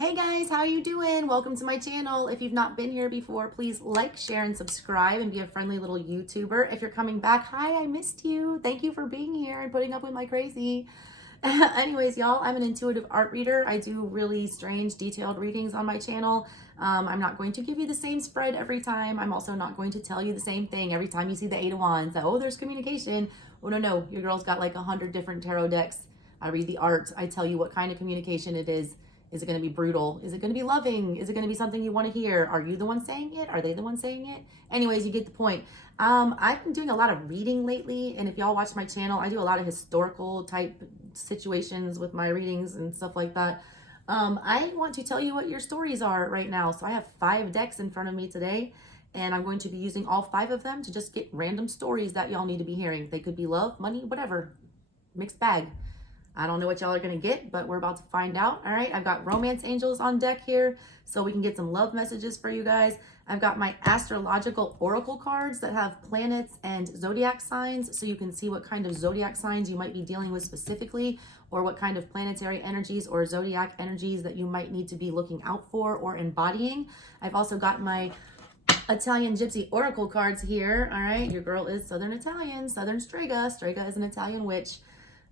Hey guys, how are you doing? Welcome to my channel. If you've not been here before, please like, share, and subscribe and be a friendly little YouTuber. If you're coming back, hi, I missed you. Thank you for being here and putting up with my crazy. Anyways, y'all, I'm an intuitive art reader. I do really strange, detailed readings on my channel. I'm not going to give you the same spread every time. I'm also not going to tell you the same thing every time you see the Eight of Wands. That, oh, there's communication. Oh, no, your girl's got like 100 different tarot decks. I read the art. I tell you what kind of communication it is. Is it going to be brutal? Is it going to be loving? Is it going to be something you want to hear? Are you the one saying it? Are they the one saying it? Anyways, you get the point. I've been doing a lot of reading lately. And if y'all watch my channel, I do a lot of historical type situations with my readings and stuff like that. I want to tell you what your stories are right now. So I have 5 decks in front of me today. And I'm going to be using all 5 of them to just get random stories that y'all need to be hearing. They could be love, money, whatever. Mixed bag. I don't know what y'all are going to get, but we're about to find out. All right, I've got romance angels on deck here, so we can get some love messages for you guys. I've got my astrological oracle cards that have planets and zodiac signs, so you can see what kind of zodiac signs you might be dealing with specifically, or what kind of planetary energies or zodiac energies that you might need to be looking out for or embodying. I've also got my Italian Gypsy Oracle cards here. All right, your girl is Southern Italian, ASouthernStrega. Strega is an Italian witch.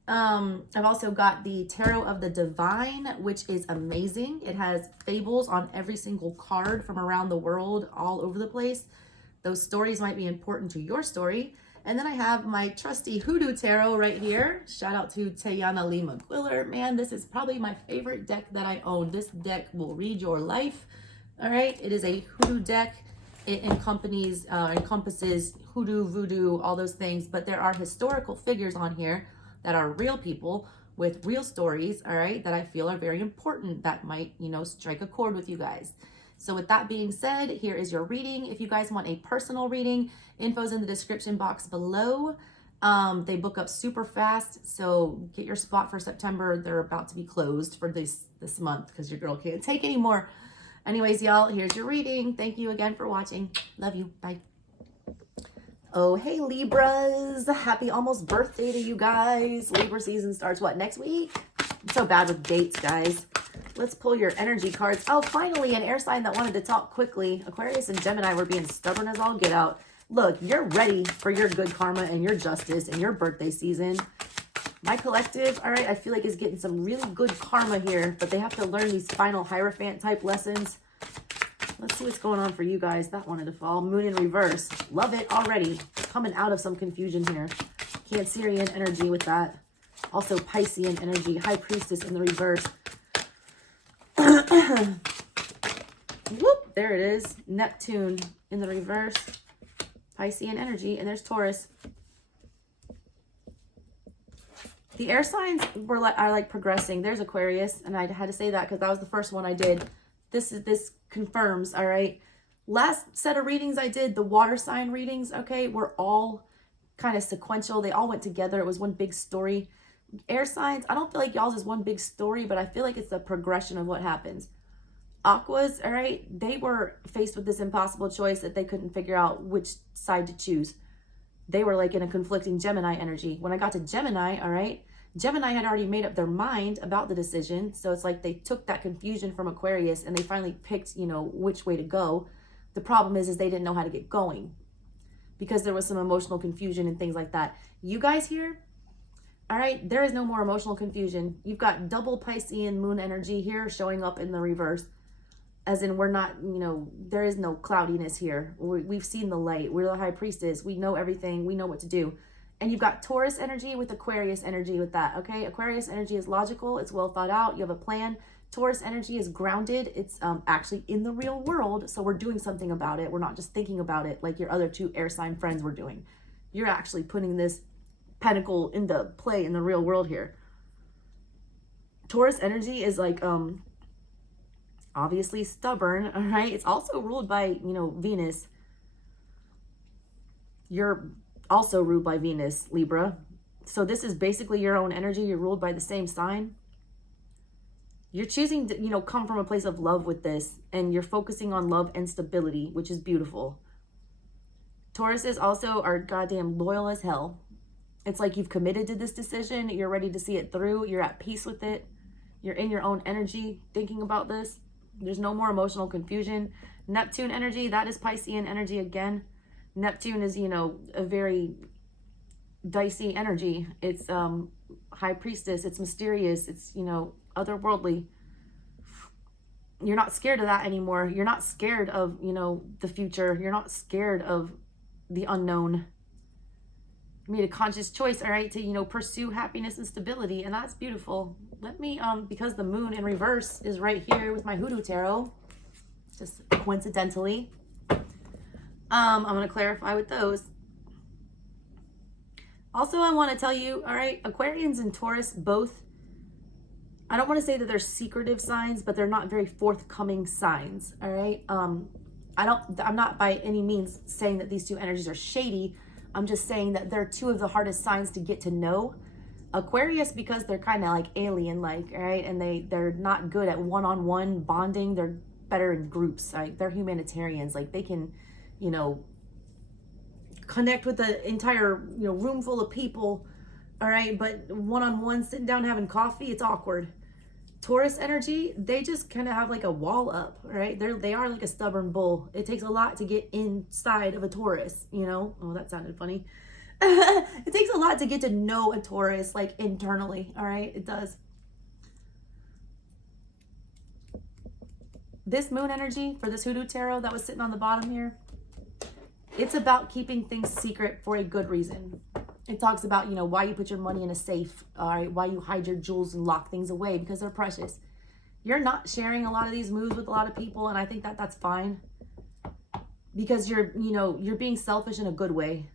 I've also got the Tarot of the Divine, which is amazing. It has fables on every single card from around the world, all over the place. Those stories might be important to your story. And then I have my trusty Hoodoo Tarot right here. Shout out to Tayana Lee McQuiller. Man, this is probably my favorite deck that I own. This deck will read your life. All right, it is a Hoodoo deck. It encompasses hoodoo, voodoo, all those things, but there are historical figures on here that are real people with real stories, all right, that I feel are very important, that might, strike a chord with you guys. So with that being said, here is your reading. If you guys want a personal reading, info's in the description box below. They book up super fast, so get your spot for September. They're about to be closed for this month because your girl can't take anymore. Anyways, y'all, here's your reading. Thank you again for watching. Love you. Bye. Oh, hey, Libras. Happy almost birthday to you guys. Libra season starts, what, next week? I'm so bad with dates, guys. Let's pull your energy cards. Oh, finally, an air sign that wanted to talk quickly. Aquarius and Gemini were being stubborn as all get out. Look, you're ready for your good karma and your justice and your birthday season. My collective, all right, I feel like is getting some really good karma here, but they have to learn these final Hierophant type lessons. Let's see what's going on for you guys. That wanted to fall. Moon in reverse. Love it already. Coming out of some confusion here. Cancerian energy with that. Also Piscean energy. High Priestess in the reverse. Whoop, there it is. Neptune in the reverse. Piscean energy. And there's Taurus. The air signs are like progressing. There's Aquarius. And I had to say that because that was the first one I did. This confirms, all right. Last set of readings I did, the water sign readings, okay, were all kind of sequential. They all went together. It was one big story. Air signs, I don't feel like y'all's is one big story, but I feel like it's the progression of what happens. Aquas, all right, they were faced with this impossible choice that they couldn't figure out which side to choose. They were like in a conflicting Gemini energy. When I got to Gemini, all right, Gemini had already made up their mind about the decision. So it's like they took that confusion from Aquarius and they finally picked, which way to go. The problem is they didn't know how to get going because there was some emotional confusion and things like that. You guys here, all right, there is no more emotional confusion. You've got double Piscean moon energy here showing up in the reverse. As in we're not, there is no cloudiness here. We've seen the light. We're the High Priestess. We know everything. We know what to do. And you've got Taurus energy with Aquarius energy with that, okay? Aquarius energy is logical. It's well thought out. You have a plan. Taurus energy is grounded. It's actually in the real world, so we're doing something about it. We're not just thinking about it like your other 2 air sign friends were doing. You're actually putting this pentacle into play in the real world here. Taurus energy is like, obviously stubborn, all right? It's also ruled by, Venus. You're also ruled by Venus, Libra. So this is basically your own energy. You're ruled by the same sign. You're choosing to, come from a place of love with this, and you're focusing on love and stability, which is beautiful. Tauruses also are goddamn loyal as hell. It's like you've committed to this decision. You're ready to see it through. You're at peace with it. You're in your own energy thinking about this. There's no more emotional confusion. Neptune energy, that is Piscean energy again. Neptune is, you know, a very dicey energy. It's high priestess. It's mysterious. It's, you know, otherworldly. You're not scared of that anymore. You're not scared of, you know, the future. You're not scared of the unknown. You made a conscious choice, all right, to, you know, pursue happiness and stability, and that's beautiful. Let me, because the moon in reverse is right here with my Hoodoo Tarot, just coincidentally, I'm going to clarify with those. Also, I want to tell you, all right, Aquarians and Taurus both, I don't want to say that they're secretive signs, but they're not very forthcoming signs, all right? I'm not by any means saying that these two energies are shady. I'm just saying that they're two of the hardest signs to get to know. Aquarius, because they're kind of like alien-like, right? And they're not good at one-on-one bonding. They're better in groups. Like they're humanitarians. Like they can, you know, connect with the entire, you know, room full of people. All right, but one-on-one, sitting down having coffee, it's awkward. Taurus energy, they just kind of have like a wall up, right? They are like a stubborn bull. It takes a lot to get inside of a Taurus, you know? Oh, that sounded funny. It takes a lot to get to know a Taurus, like internally, all right? It does. This moon energy for this Hoodoo Tarot that was sitting on the bottom here, it's about keeping things secret for a good reason. It talks about, you know, why you put your money in a safe, all right, why you hide your jewels and lock things away, because they're precious. You're not sharing a lot of these moves with a lot of people, and I think that that's fine. Because you're, you know, you're being selfish in a good way.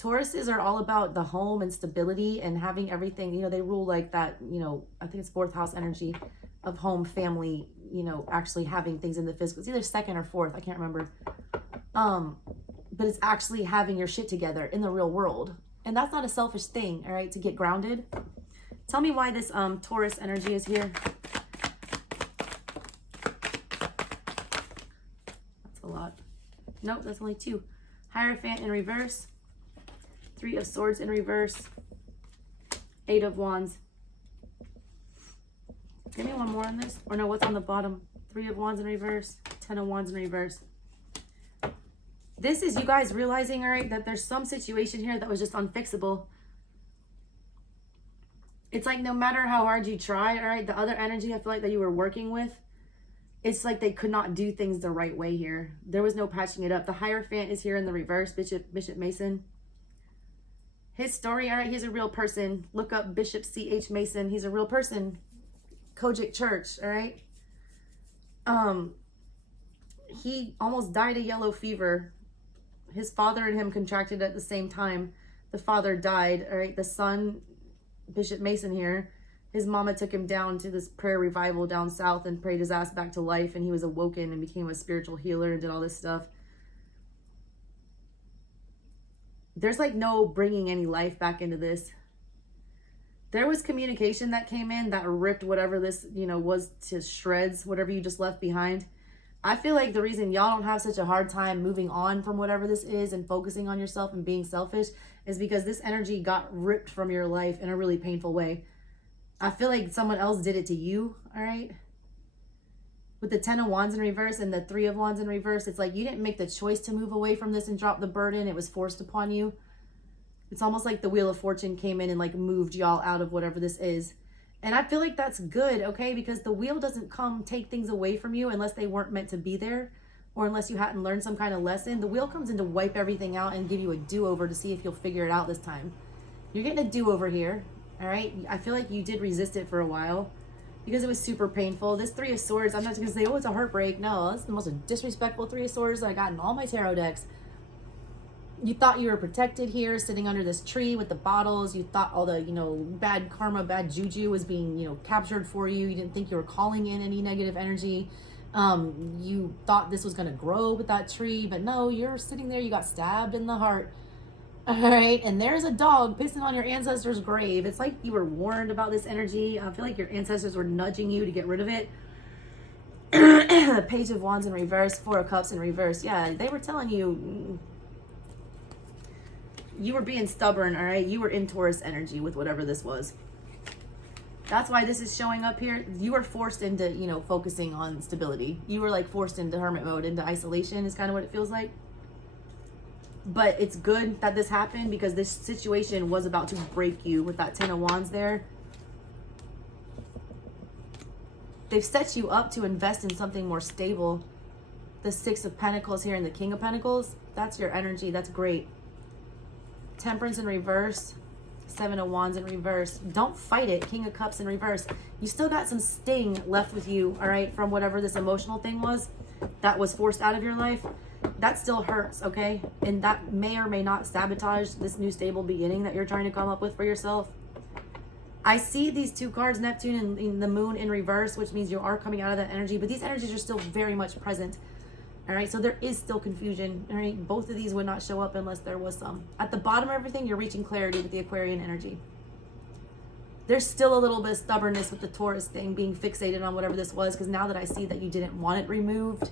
Tauruses are all about the home and stability and having everything, you know, they rule like that, you know, I think it's 4th house energy of home, family, you know, actually having things in the physical. It's either 2nd or 4th, I can't remember. But it's actually having your shit together in the real world. And that's not a selfish thing, all right, to get grounded. Tell me why this Taurus energy is here. That's a lot. Nope, that's only 2. Hierophant in reverse. 3 of Swords in reverse. 8 of Wands. Give me one more on this. Or no, what's on the bottom? 3 of Wands in reverse. 10 of Wands in reverse. This is you guys realizing, all right, that there's some situation here that was just unfixable. It's like no matter how hard you try, all right, the other energy I feel like that you were working with, it's like they could not do things the right way here. There was no patching it up. The Hierophant is here in the reverse, Bishop Mason. His story, all right, he's a real person. Look up Bishop C.H. Mason. He's a real person. Kojic Church, all right? He almost died of yellow fever. His father and him contracted at the same time. The father died, all right? The son, Bishop Mason here, his mama took him down to this prayer revival down south and prayed his ass back to life, and he was awoken and became a spiritual healer and did all this stuff. There's like no bringing any life back into this. There was communication that came in that ripped whatever this, you know, was to shreds, whatever you just left behind. I feel like the reason y'all don't have such a hard time moving on from whatever this is and focusing on yourself and being selfish is because this energy got ripped from your life in a really painful way. I feel like someone else did it to you, all right? With the 10 of Wands in reverse and the 3 of Wands in reverse, it's like you didn't make the choice to move away from this and drop the burden. It was forced upon you. It's almost like the Wheel of Fortune came in and like moved y'all out of whatever this is. And I feel like that's good, okay? Because the wheel doesn't come take things away from you unless they weren't meant to be there or unless you hadn't learned some kind of lesson. The wheel comes in to wipe everything out and give you a do-over to see if you'll figure it out this time. You're getting a do-over here, all right? I feel like you did resist it for a while because it was super painful. This 3 of Swords, I'm not just gonna say, oh, it's a heartbreak. No, that's the most disrespectful 3 of Swords I got in all my tarot decks. You thought you were protected here, sitting under this tree with the bottles. You thought all the, you know, bad karma, bad juju was being, you know, captured for you. You didn't think you were calling in any negative energy. You thought this was going to grow with that tree, but no, you're sitting there. You got stabbed in the heart. All right. And there's a dog pissing on your ancestor's grave. It's like you were warned about this energy. I feel like your ancestors were nudging you to get rid of it. Page of Wands in reverse, 4 of Cups in reverse. Yeah, they were telling you... You were being stubborn, all right? You were in Taurus energy with whatever this was. That's why this is showing up here. You were forced into, you know, focusing on stability. You were like forced into hermit mode, into isolation is kind of what it feels like. But it's good that this happened because this situation was about to break you with that 10 of Wands there. They've set you up to invest in something more stable. The 6 of Pentacles here and the King of Pentacles, that's your energy. That's great. Temperance in reverse. 7 of Wands in reverse. Don't fight it. King of Cups in reverse. You still got some sting left with you, all right, from whatever this emotional thing was that was forced out of your life. That still hurts, okay? And that may or may not sabotage this new stable beginning that you're trying to come up with for yourself. I see these 2 cards, Neptune and the Moon in reverse, which means you are coming out of that energy, but these energies are still very much present. All right, so there is still confusion. All right, both of these would not show up unless there was some. At the bottom of everything, you're reaching clarity with the Aquarian energy. There's still a little bit of stubbornness with the Taurus thing, being fixated on whatever this was, because now that I see that you didn't want it removed,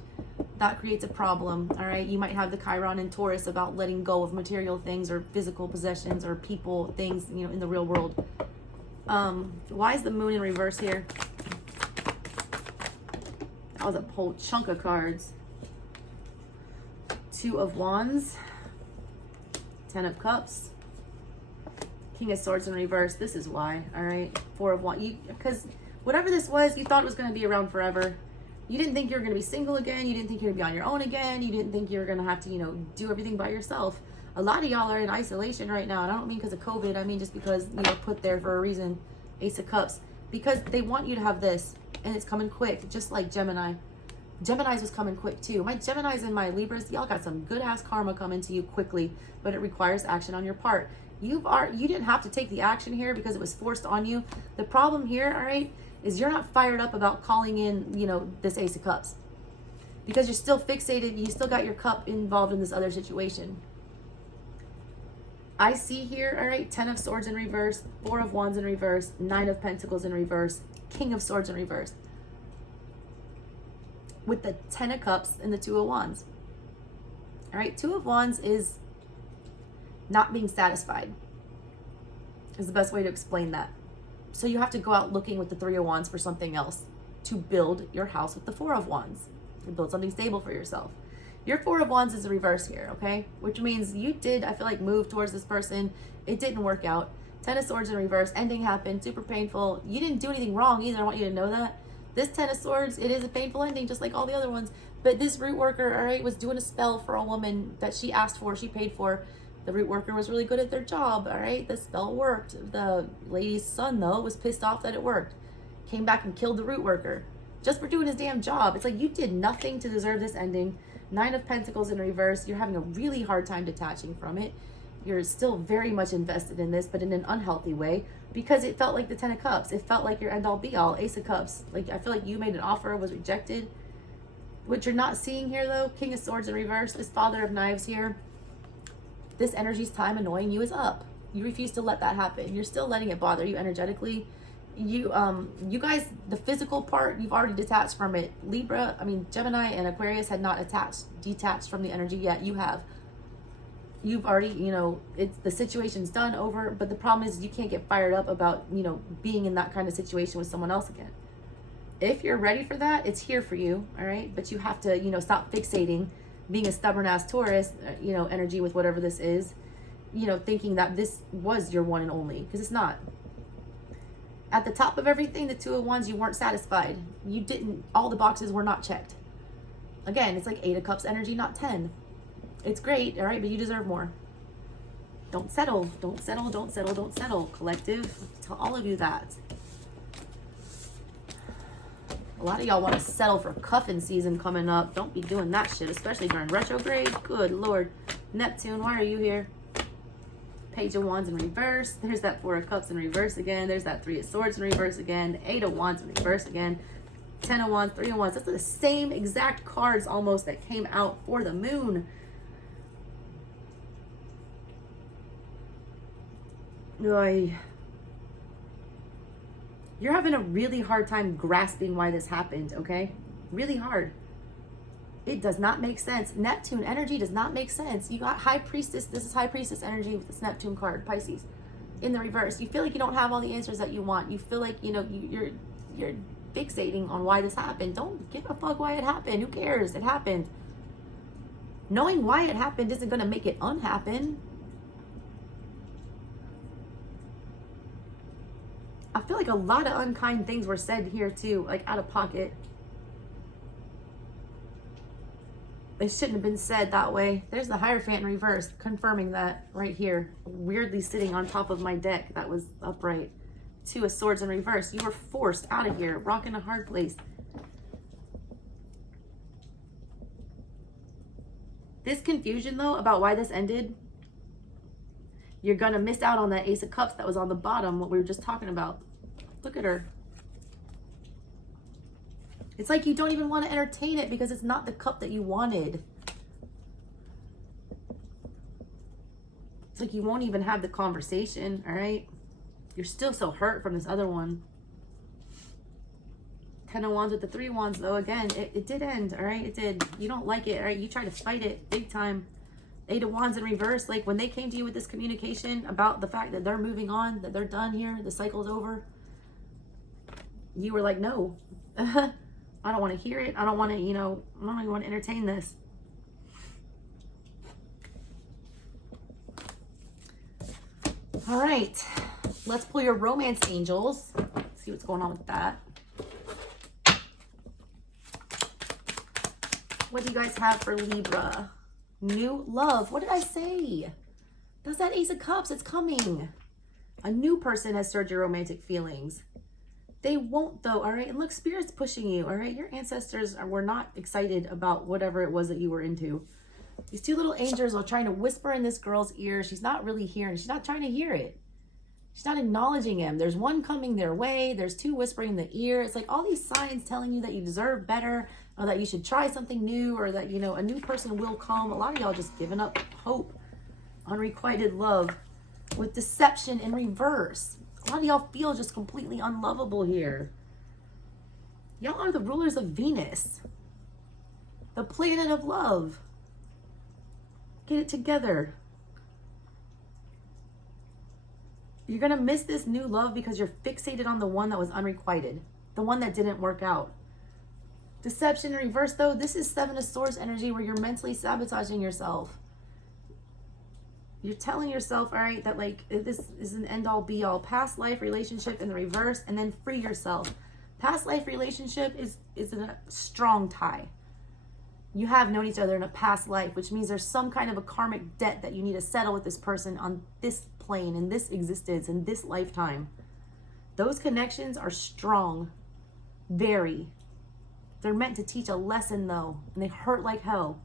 that creates a problem. All right, you might have the Chiron in Taurus about letting go of material things or physical possessions or people, things, you know, in the real world. Why is the Moon in reverse here? That was a whole chunk of cards. 2 of Wands, 10 of Cups, King of Swords in reverse. This is why, all right? 4 of Wands. Because whatever this was, you thought it was going to be around forever. You didn't think you were going to be single again. You didn't think you were going to be on your own again. You didn't think you were going to have to, you know, do everything by yourself. A lot of y'all are in isolation right now. And I don't mean because of COVID. I mean just because you were put there for a reason. Ace of Cups. Because they want you to have this. And it's coming quick, just like Gemini. Gemini's was coming quick too. My Geminis and my Libras, y'all got some good ass karma coming to you quickly, but it requires action on your part. You didn't have to take the action here because it was forced on you. The problem here, all right, is you're not fired up about calling in, you know, this Ace of Cups. Because you're still fixated, you still got your cup involved in this other situation. I see here, all right, 10 of Swords in reverse, 4 of Wands in reverse, 9 of Pentacles in reverse, King of Swords in reverse. With the 10 of Cups and the 2 of Wands. All right, 2 of Wands is not being satisfied. Is the best way to explain that. So you have to go out looking with the 3 of Wands for something else to build your house with the 4 of Wands. To build something stable for yourself. Your 4 of Wands is a reverse here, okay? Which means you did, I feel like, move towards this person. It didn't work out. 10 of Swords in reverse, ending happened, super painful. You didn't do anything wrong either, I want you to know that. This 10 of Swords, it is a painful ending, just like all the other ones. But this root worker, all right, was doing a spell for a woman that she asked for, she paid for. The root worker was really good at their job, all right? The spell worked. The lady's son, though, was pissed off that it worked. Came back and killed the root worker just for doing his damn job. It's like you did nothing to deserve this ending. 9 of Pentacles in reverse. You're having a really hard time detaching from it. You're still very much invested in this, but in an unhealthy way, because it felt like the 10 of Cups. It felt like your end-all be-all. Ace of Cups. Like, I feel like you made an offer, was rejected. What you're not seeing here, though, King of Swords in reverse, this Father of Knives here, this energy's time annoying you is up. You refuse to let that happen. You're still letting it bother you energetically. You guys, the physical part, you've already detached from it. Gemini and Aquarius had not detached from the energy yet. You have. You've already, it's the situation's done, over, but the problem is you can't get fired up about, being in that kind of situation with someone else again. If you're ready for that, it's here for you, all right? But you have to, stop fixating, being a stubborn-ass Taurus, energy with whatever this is, thinking that this was your one and only, because it's not. At the top of everything, the 2 of Wands, you weren't satisfied. You didn't, all the boxes were not checked. Again, it's like 8 of Cups energy, not 10. It's great, all right, but you deserve more. Don't settle, don't settle, don't settle, don't settle. Collective, tell all of you that. A lot of y'all want to settle for cuffing season coming up. Don't be doing that shit, especially during retrograde. Good Lord. Neptune, why are you here? Page of Wands in reverse. There's that 4 of Cups in reverse again. There's that 3 of Swords in reverse again. 8 of Wands in reverse again. 10 of Wands, 3 of Wands. That's the same exact cards almost that came out for the moon. You're having a really hard time grasping why this happened, okay? Really hard. It does not make sense. Neptune energy does not make sense. You got High Priestess. This is High Priestess energy with this Neptune card, Pisces. in the reverse. You feel like you don't have all the answers that you want. You feel like, you know, you're fixating on why this happened. Don't give a fuck why it happened. Who cares? It happened. Knowing why it happened isn't going to make it unhappen. I feel like a lot of unkind things were said here too, like out of pocket. They shouldn't have been said that way. There's the Hierophant in reverse, confirming that right here. Weirdly sitting on top of my deck that was upright. Two of Swords in reverse. You were forced out of here, rock in a hard place. This confusion though about why this ended, you're gonna miss out on that Ace of Cups that was on the bottom, what we were just talking about. Look at her. It's like you don't even want to entertain it because it's not the cup that you wanted. It's like you won't even have the conversation, all right? You're still so hurt from this other one. 10 of Wands with the 3 Wands, though, again, it did end, all right? It did. You don't like it, all right? You try to fight it big time. 8 of Wands in reverse, like when they came to you with this communication about the fact that they're moving on, that they're done here, the cycle's over, you were like, no. I don't want to hear it. I don't want to, you know, I don't even want to entertain this. All right. Let's pull your romance angels. See what's going on with that. What do you guys have for Libra? New love. What did I say? That's that Ace of Cups. It's coming. A new person has stirred your romantic feelings. They won't though, all right? And look, Spirit's pushing you, all right? Your ancestors were not excited about whatever it was that you were into. These two little angels are trying to whisper in this girl's ear. She's not really hearing. She's not trying to hear it. She's not acknowledging him. There's one coming their way. There's two whispering in the ear. It's like all these signs telling you that you deserve better, or that you should try something new, or that, you know, a new person will come. A lot of y'all just giving up hope. Unrequited love with deception in reverse. A lot of y'all feel just completely unlovable here. Y'all are the rulers of Venus, the planet of love. Get it together. You're going to miss this new love because you're fixated on the one that was unrequited, the one that didn't work out. Deception in reverse, though, this is 7 of Swords energy where you're mentally sabotaging yourself. You're telling yourself, all right, that like this is an end-all be-all. Past life relationship in the reverse, and then free yourself. Past life relationship is a strong tie. You have known each other in a past life, which means there's some kind of a karmic debt that you need to settle with this person on this plane, in this existence, in this lifetime. Those connections are strong. Very. They're meant to teach a lesson, though, and they hurt like hell.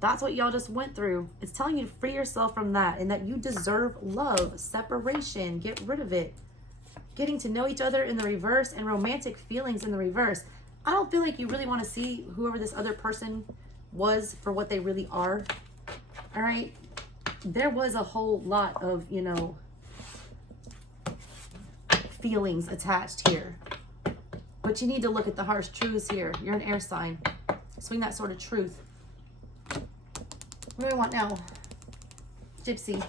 That's what y'all just went through. It's telling you to free yourself from that, and that you deserve love, separation, get rid of it. Getting to know each other in the reverse, and romantic feelings in the reverse. I don't feel like you really want to see whoever this other person was for what they really are. All right? There was a whole lot of, you know, feelings attached here. But you need to look at the harsh truths here. You're an air sign. Swing that sort of truth. What do I want now? Gypsy.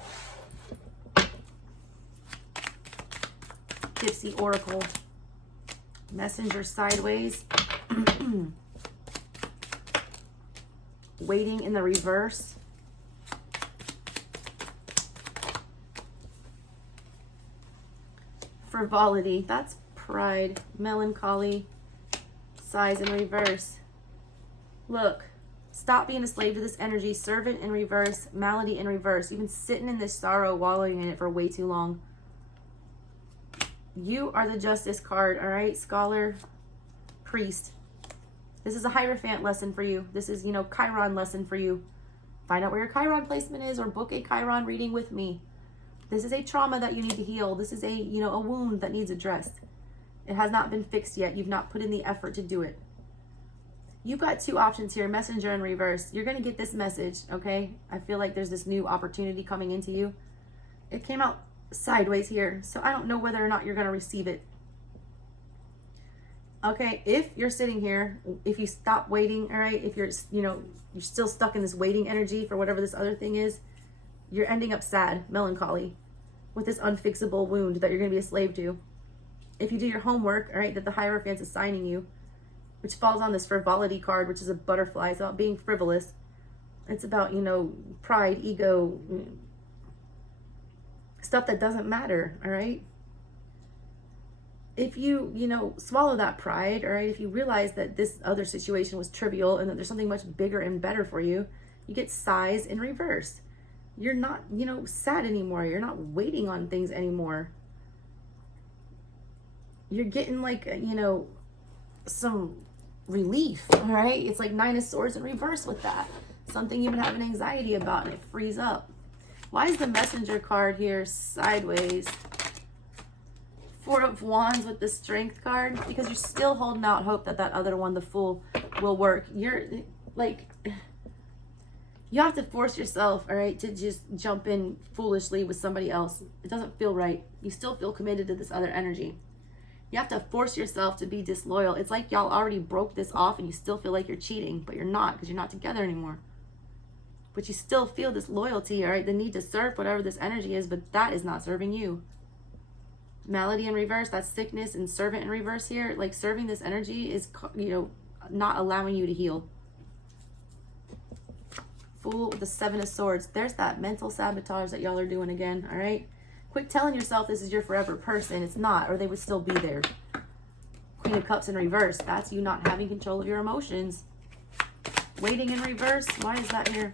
Gypsy Oracle. Messenger sideways. Waiting in the reverse. Frivolity. That's pride. Melancholy. Sighs in reverse. Look. Stop being a slave to this energy. Servant in reverse. Malady in reverse. You've been sitting in this sorrow, wallowing in it for way too long. You are the Justice card, all right? Scholar, priest. This is a Hierophant lesson for you. This is, you know, Chiron lesson for you. Find out where your Chiron placement is, or book a Chiron reading with me. This is a trauma that you need to heal. This is a, you know, a wound that needs addressed. It has not been fixed yet. You've not put in the effort to do it. You've got two options here, messenger and reverse. You're going to get this message, okay? I feel like there's this new opportunity coming into you. It came out sideways here, so I don't know whether or not you're going to receive it. Okay, if you're sitting here, if you stop waiting, all right, if you're, you know, you're still stuck in this waiting energy for whatever this other thing is, you're ending up sad, melancholy. with this unfixable wound that you're going to be a slave to. If you do your homework, all right, that the Hierophant's assigning you, which falls on this frivolity card, which is a butterfly. It's about being frivolous. It's about, you know, pride, ego, stuff that doesn't matter, all right? If you, you know, swallow that pride, all right, if you realize that this other situation was trivial and that there's something much bigger and better for you, you get sighs in reverse. You're not, you know, sad anymore. You're not waiting on things anymore. You're getting like, you know, some relief, all right? It's like 9 of Swords in reverse with that. Something you've been having anxiety about and it frees up. Why is the Messenger card here sideways? 4 of Wands with the Strength card, because you're still holding out hope that that other one, the Fool, will work. You're like, you have to force yourself, all right, to just jump in foolishly with somebody else. It doesn't feel right. You still feel committed to this other energy. You have to force yourself to be disloyal. It's like y'all already broke this off and you still feel like you're cheating, but you're not, because you're not together anymore. But you still feel this loyalty, all right, the need to serve whatever this energy is, but that is not serving you. Malady in reverse, that's sickness, and servant in reverse here. Like, serving this energy is, you know, not allowing you to heal. Fool with the 7 of Swords. There's that mental sabotage that y'all are doing again, all right? Quit telling yourself this is your forever person. It's not, or they would still be there. Queen of Cups in reverse. That's you not having control of your emotions. Waiting in reverse. Why is that here?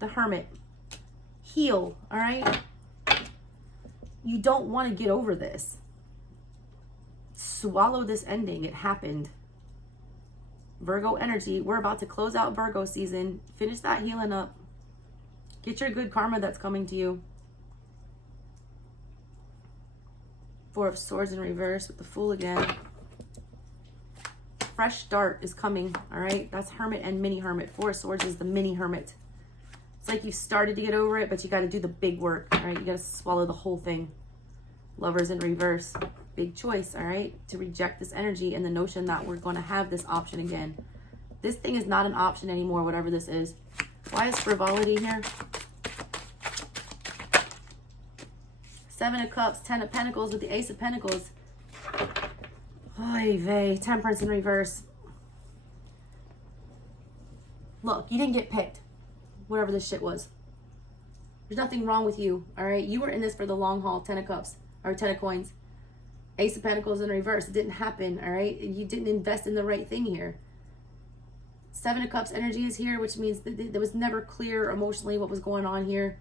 The Hermit. Heal, all right? You don't want to get over this. Swallow this ending. It happened. Virgo energy. We're about to close out Virgo season. Finish that healing up. Get your good karma that's coming to you. 4 of Swords in reverse with the Fool again. Fresh start is coming, all right? That's Hermit and Mini Hermit. 4 of Swords is the Mini Hermit. It's like you've started to get over it, but you got to do the big work, all right? You got to swallow the whole thing. Lovers in reverse. Big choice, all right? To reject this energy and the notion that we're going to have this option again. This thing is not an option anymore, whatever this is. Why is frivolity here? 7 of Cups, 10 of Pentacles with the Ace of Pentacles. Oy vey, Temperance in reverse. Look, you didn't get picked. Whatever this shit was. There's nothing wrong with you, all right? You were in this for the long haul. 10 of Cups, or 10 of Coins. Ace of Pentacles in reverse. It didn't happen, all right? You didn't invest in the right thing here. 7 of Cups energy is here, which means that there was never clear emotionally what was going on here.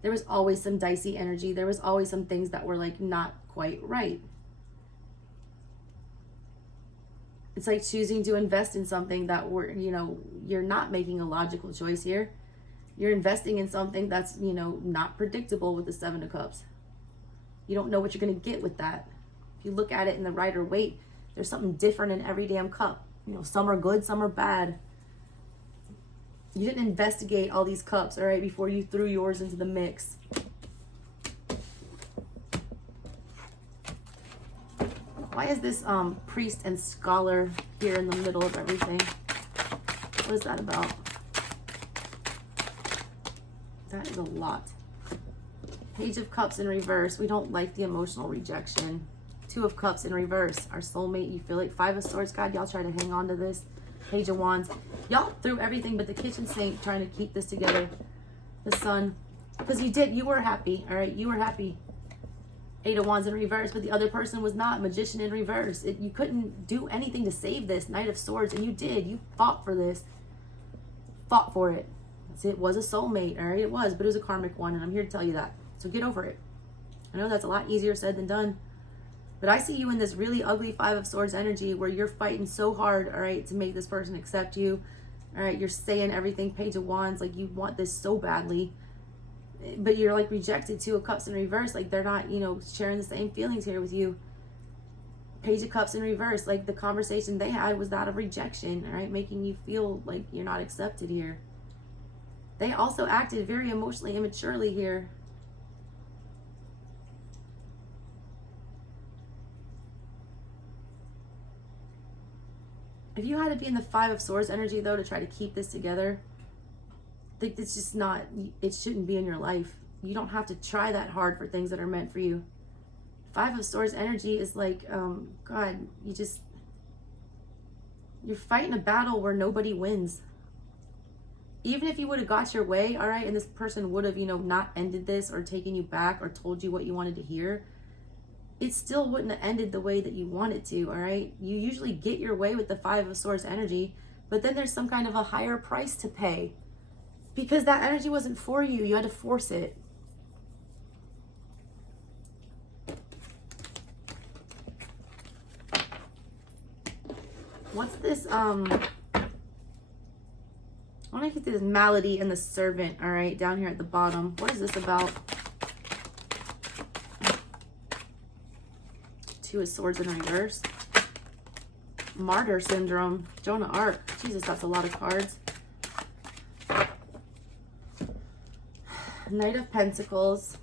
There was always some dicey energy. There was always some things that were like not quite right. It's like choosing to invest in something that you're not making a logical choice here. You're investing in something that's, not predictable with the 7 of Cups. You don't know what you're going to get with that. If you look at it in the Rider Waite, there's something different in every damn cup. Some are good, some are bad. You didn't investigate all these cups, all right, before you threw yours into the mix. Why is this priest and scholar here in the middle of everything? What is that about? That is a lot. Page of Cups in reverse. We don't like the emotional rejection. 2 of Cups in reverse. Our soulmate, you feel like 5 of Swords. God, y'all try to hang on to this. Page of Wands. Y'all threw everything but the kitchen sink trying to keep this together. The Sun. Because you were happy, all right? You were happy. 8 of Wands in reverse, but the other person was not. Magician in reverse. You couldn't do anything to save this. Knight of Swords, and you did. You fought for this. Fought for it. It was a soulmate, all right? It was, but it was a karmic one, and I'm here to tell you that. So get over it. I know that's a lot easier said than done. But I see you in this really ugly 5 of Swords energy where you're fighting so hard, all right, to make this person accept you. All right, you're saying everything. Page of Wands, like you want this so badly. But you're like rejected. 2 of Cups in reverse. Like they're not, sharing the same feelings here with you. Page of Cups in reverse. Like the conversation they had was that of rejection, all right, making you feel like you're not accepted here. They also acted very emotionally immaturely here. If you had to be in the 5 of Swords energy, though, to try to keep this together, I think it's just not, it shouldn't be in your life. You don't have to try that hard for things that are meant for you. Five of Swords energy is like, God, you're fighting a battle where nobody wins. Even if you would have got your way, all right, and this person would have, you know, not ended this or taken you back or told you what you wanted to hear, it still wouldn't have ended the way that you want it to, all right? You usually get your way with the Five of Swords energy, but then there's some kind of a higher price to pay because that energy wasn't for you. You had to force it. What's this, I want to get this Malady and the Servant, all right, down here at the bottom. What is this about? Two of Swords in reverse. Martyr Syndrome. Joan of Arc. Jesus, that's a lot of cards. Knight of Pentacles.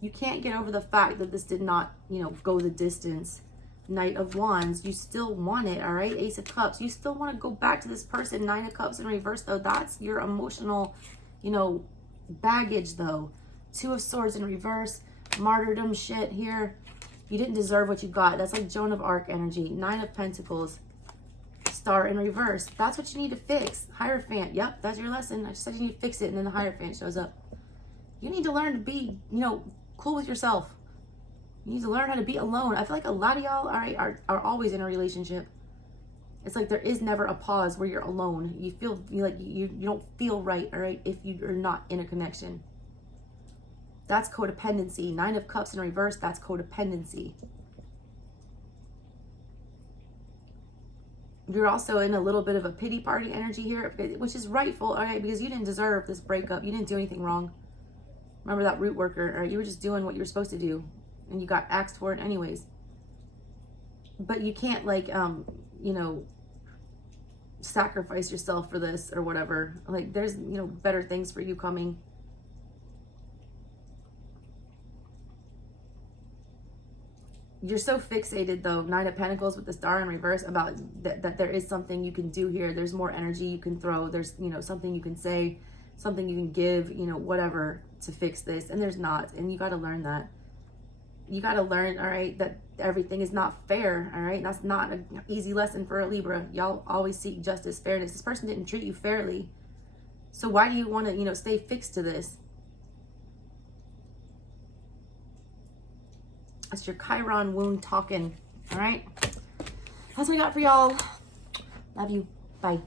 You can't get over the fact that this did not, you know, go the distance. Knight of Wands. You still want it, all right? Ace of Cups. You still want to go back to this person. Nine of Cups in reverse, though. That's your emotional, you know, baggage, though. Two of Swords in reverse. Martyrdom shit here. You didn't deserve what you got. That's like Joan of Arc energy. Nine of Pentacles. Star in reverse. That's what you need to fix. Hierophant. Yep, that's your lesson. I just said you need to fix it, and then the Hierophant shows up. You need to learn to be, you know, cool with yourself. You need to learn how to be alone. I feel like a lot of y'all, all right, are always in a relationship. It's like there is never a pause where you're alone. You feel like you don't feel right, all right, if you are not in a connection. That's codependency. Nine of Cups in reverse, that's codependency. You're also in a little bit of a pity party energy here, which is rightful, all right, because you didn't deserve this breakup. You didn't do anything wrong. Remember that root worker, all right? You were just doing what you were supposed to do, and you got axed for it anyways. But you can't, like, you know, sacrifice yourself for this or whatever. Like, there's, you know, better things for you coming. You're so fixated, though, Nine of Pentacles with the Star in reverse, about that there is something you can do here. There's more energy you can throw. There's, you know, something you can say, something you can give, you know, whatever, to fix this. And there's not. And you got to learn that. You got to learn, all right, that everything is not fair, all right? That's not an easy lesson for a Libra. Y'all always seek justice, fairness. This person didn't treat you fairly. So why do you want to, you know, stay fixed to this? That's your Chiron wound talking, all right? That's what I got for y'all. Love you. Bye.